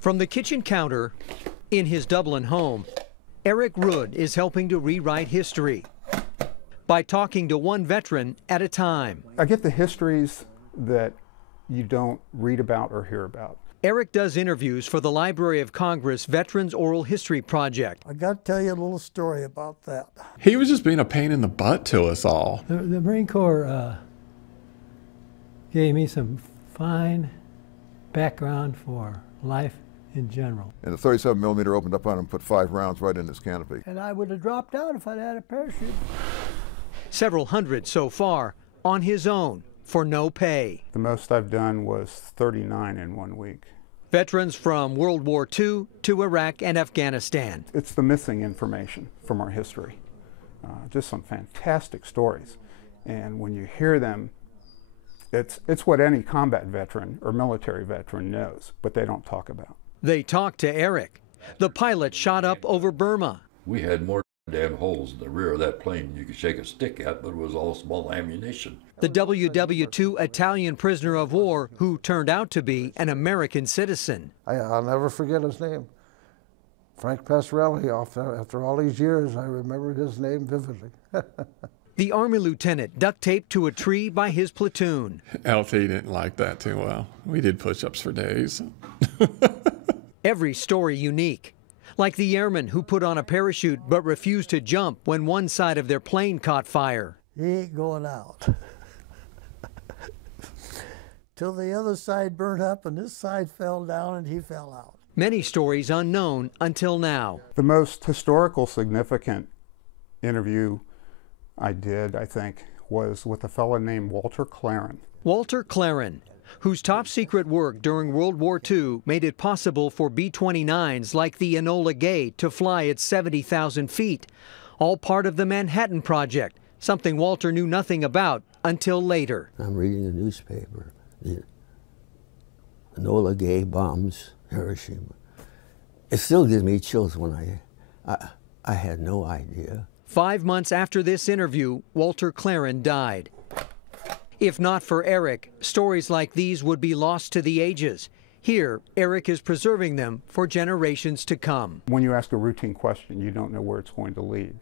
From the kitchen counter in his Dublin home, Eric Rood is helping to rewrite history by talking to one veteran at a time. I get the histories that you don't read about or hear about. Eric does interviews for the Library of Congress Veterans Oral History Project. I got to tell you a little story about that. He was just being a pain in the butt to us all. The Marine Corps gave me some fine background for life in general. And the 37 millimeter opened up on him and put 5 rounds right in his canopy. And I would have dropped out if I'd had a parachute. Several hundred so far on his own for no pay. The most I've done was 39 in 1 week. Veterans from World War II to Iraq and Afghanistan. It's the missing information from our history. Just some fantastic stories. And when you hear them, it's what any combat veteran or military veteran knows, but they don't talk about. They talked to Eric. The pilot shot up over Burma. We had more damn holes in the rear of that plane than you could shake a stick at, but it was all small ammunition. The WW2 Italian prisoner of war who turned out to be an American citizen. I'll never forget his name. Frank Passarelli. After all these years, I remember his name vividly. The Army lieutenant duct taped to a tree by his platoon. LT didn't like that too well. We did push-ups for days. Every story unique. Like the airman who put on a parachute but refused to jump when one side of their plane caught fire. He ain't going out. Till the other side burned up and this side fell down and he fell out. Many stories unknown until now. The most historical significant interview I did, I think, was with a fellow named Walter Claren. Walter Claren, whose top secret work during World War II made it possible for B-29s like the Enola Gay to fly at 70,000 feet, all part of the Manhattan Project, something Walter knew nothing about until later. I'm reading the newspaper. The Enola Gay bombs Hiroshima. It still gives me chills when I had no idea. 5 months after this interview, Walter Claren died. If not for Eric, stories like these would be lost to the ages. Here, Eric is preserving them for generations to come. When you ask a routine question, you don't know where it's going to lead.